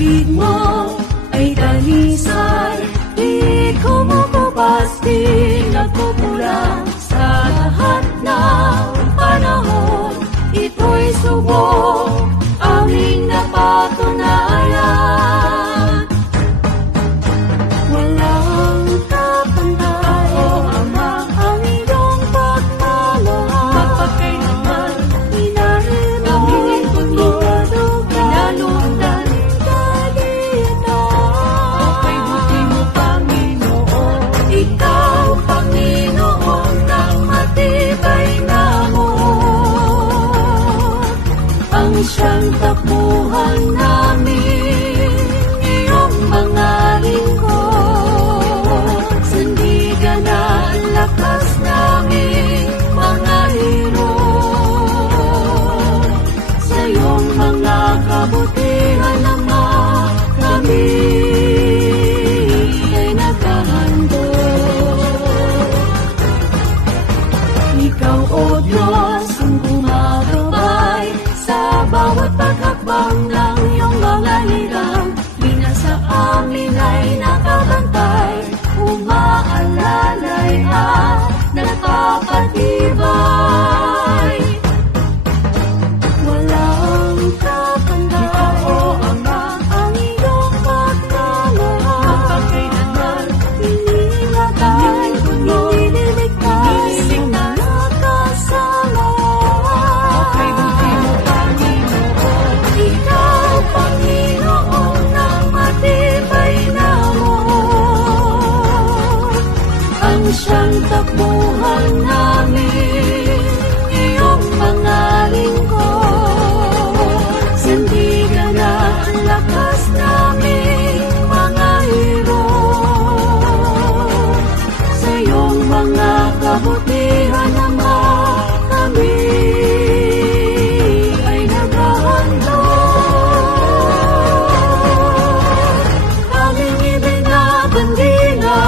pag-ibig mo ay dalisay, di kumukupas, di nagkukulang sa lahat ng panahon. Ito'y subok, aming napatunayan. Walang kapantay, O Ama, ang iyong pagmamahal. Magpakailanman, inahimon, inalundan, kalinaw. Kay buti mo, Panginoon. Ikaw, Panginoon, ng matibay na amor. Ang siyang takbuhan namin, iyong mga lingkod. Sandigan ang lakas namin, mga hero. Sa iyong mga kabutihan naman, kami ay naghahandog. Ikaw, O Diyos, ang gumagabay sa bawat paghakbang ng iyong mga hirang. Sa amin ay nakabantay, umaalalay at nagpapatibay. Walang kapantay, O Ama, ang iyong pagmamahal. Magpakailanman, inilatay, iniligtas, nakasama. Kay buti mo, Panginoon. Ikaw, Panginoon, ng matibay na amor. Ang siyang takbuhan namin, iyong mga lingkod. Sandigan ang lakas namin, mga hero. Sa iyong mga kabutihan naman, kami ay naghahandog. Aming ibinabandila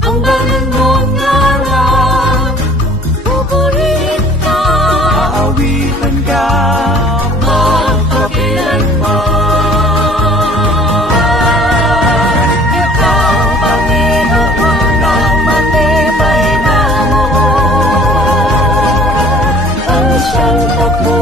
ang banal mong ngalan. Pupurihin ka, Aawitan ka, magpakailanman. Ikaw, Panginoon, ang matibay na amor. Ang siyang takbo